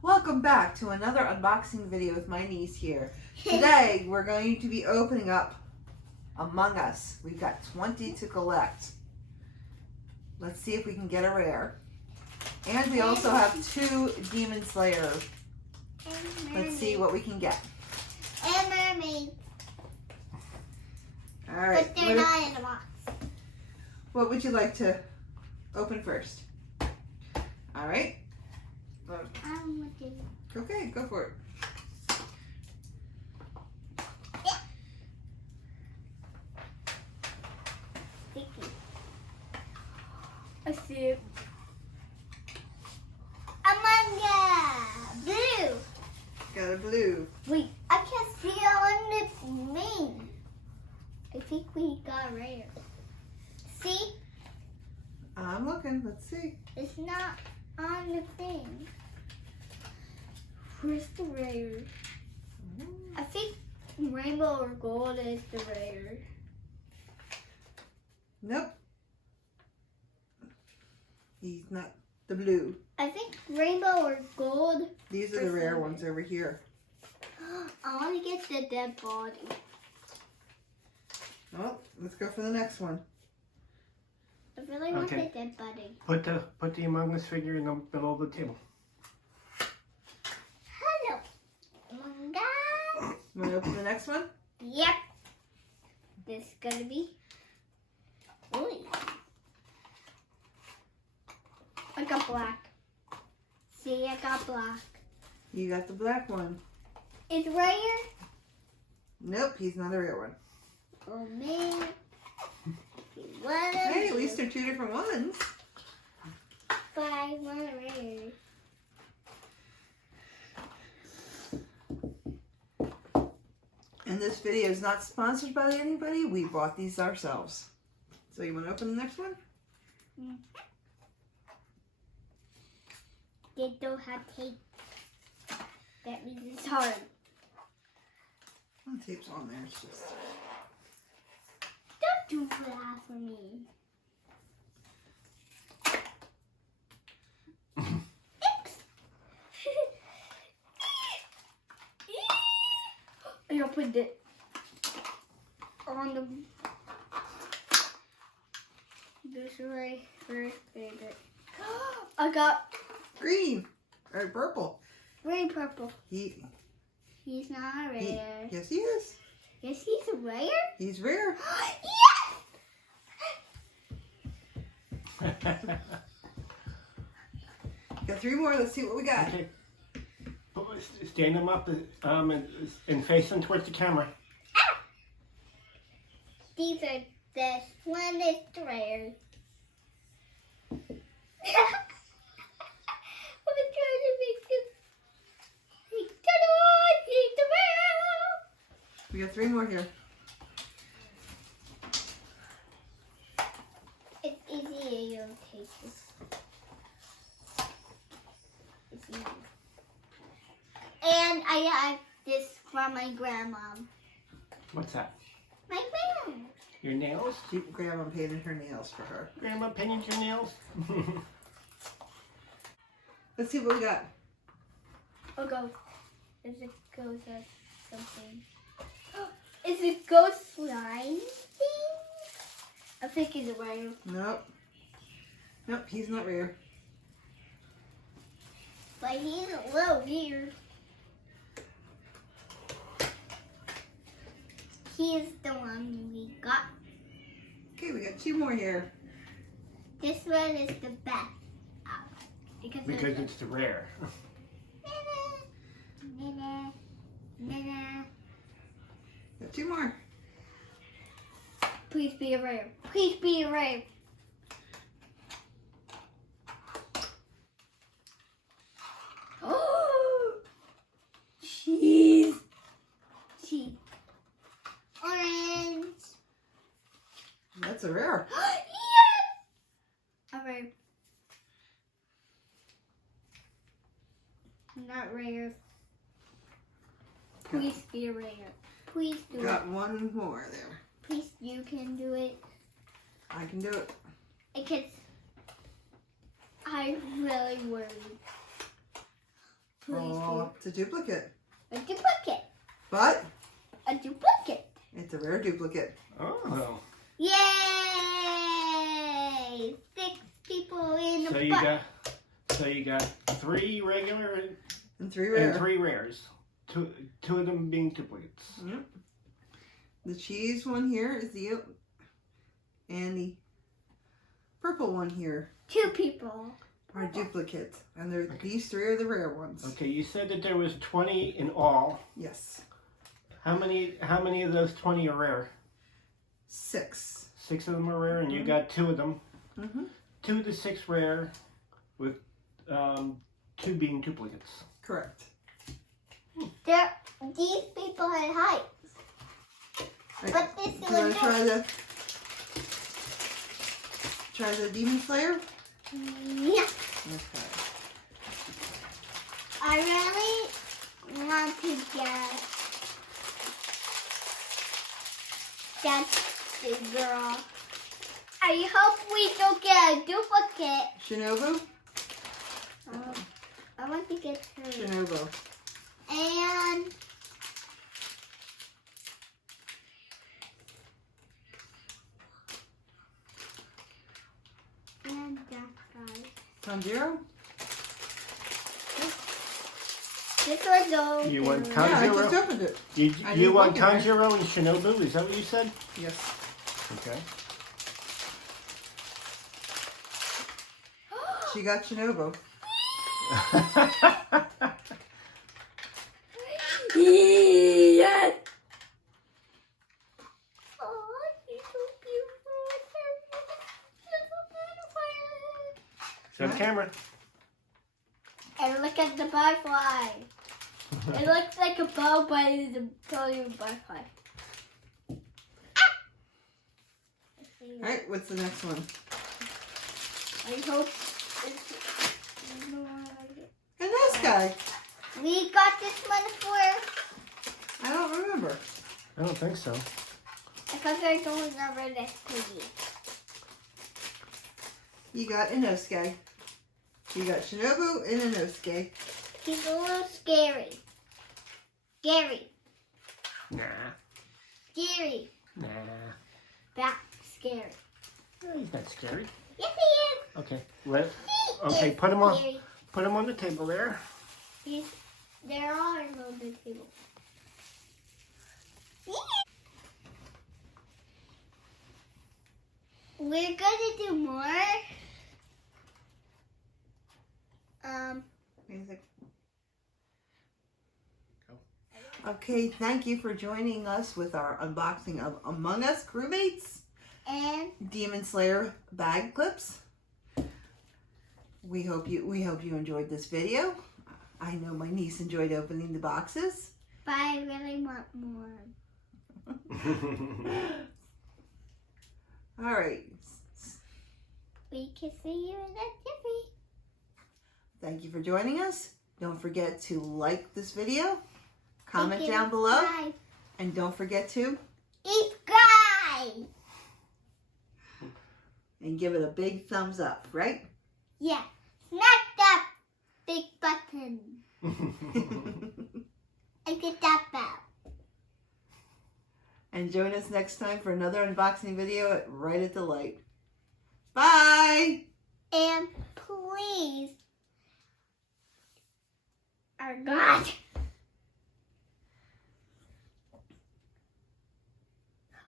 Welcome back to another unboxing video with my niece here. Today we're going to be opening up Among Us. We've got 20 to collect. Let's see if we can get a rare. And we also have 2 Demon Slayer. Let's see what we can get. And mermaids. Alright. But they're not in a box. What would you like to open first? Alright. Okay, go for it. Sticky. I see it. Among Us. Blue. Got a blue. Wait, I can't see it on the name. I think we got rare. See? I'm looking. Let's see. It's not on the thing. Where's the rare? I think Rainbow or gold is the rare. Nope. He's not the blue. I think rainbow or gold. These are the rare ones over here. I want to get the dead body. Well, let's go for the next one. I really want Okay. the dead body. Put the Among Us figure in the middle of the table. Hello. Among Us. You want to open the next one? Yep. This is gonna be. Ooh. I got black. See, I got black. You got the black one. It's rare. Nope, he's not a rare one. Oh man. What Hey, at least they're 2 different ones. 5 more rare. And this video is not sponsored by anybody. We bought these ourselves. So you want to open the next one? They don't have tape. That means it's hard. Oh, the tape's on there. It's just... Don't do that for me. I opened it on the. This is my first favorite. I got green or purple. Very purple. He's not he- rare. yes, he is. Yes, he's rare. He's rare. Yes! Got 3 more. Let's see what we got. Okay. Stand them up and face them towards the camera. These are this one is rare. I'm trying to make this. He's the rare. We got 3 more here. It's easy to take this. It's easy. And I got this from my grandma. What's that? My grandma. Your nails? Grandma painted her nails for her. Grandma painted your nails? Let's see what we got. a ghost. Is it ghost or something? Is it ghost slime thing? I think he's a rare. Nope. Nope, he's not rare. But he's a little weird. He's the one we got. Okay, we got 2 more here. This one is the best. Because it's the rare. Got 2 more. Please be a rare. Please be a rare. Oh, cheese. Cheese. Orange. That's a rare. Yes. A rare. Not rare. Please be a rare. Please do it. Got 1 more there. Please, you can do it. I can do it. Because I'm really worried. Oh, it's a duplicate. A duplicate. But A duplicate. it's a rare duplicate. Oh. Yay! 6 people in the So you got 3 regular And 3 rare. and 3 rares. Two of them being duplicates. Yep. The cheese one here is the and the purple one here 2 people. are duplicates. And these 3 are the rare ones. Okay, you said that there was 20 in all. Yes. How many of those 20 are rare? 6. 6 of them are rare, and you got 2 of them. Mm-hmm. 2 of the 6 rare, with 2 being duplicates. Correct. These people had heights. Right. But this Do is you want to a try the Demon Slayer? Yeah. Okay. I really want to get that big girl. I hope we don't get a duplicate. Shinobu? I want to get her. Shinobu. And that guy. Tanjiro? This one's over. You want Yeah, I Tanjiro? just opened it. I You didn't want look at it. Tanjiro and Shinobu? Is that what you said? Yes. Okay. She got Shinobu. Yes. Oh, he's so beautiful. Show the camera. And look at the butterfly. It looks like a bow, but it's totally a butterfly. Alright, what's the next one? I hope it's... And this guy. we got this one for I don't remember. I don't think so. Because I don't remember this piggy. You got Inosuke. You got Shinobu and Inosuke. he's a little scary. Scary. Nah. Scary. Nah. That's scary. No, he's not scary. Yes, he is. Okay. He Okay, is put him on. scary. Put him on the table there. They're all on the table. We're gonna do more. Okay, thank you for joining us with our unboxing of Among Us Crewmates And Demon Slayer bag clips. We hope you enjoyed this video. I know my niece enjoyed opening the boxes. but I really want more. All right. We can see you in that jiffy. Thank you for joining us. Don't forget to like this video, comment Thank you. down below, Bye. and don't forget to Subscribe. and give it a big thumbs up, right? Yeah. Smack that big button. And get that bell. And join us next time for another unboxing video at Right at the Light. Bye! And please. Our God.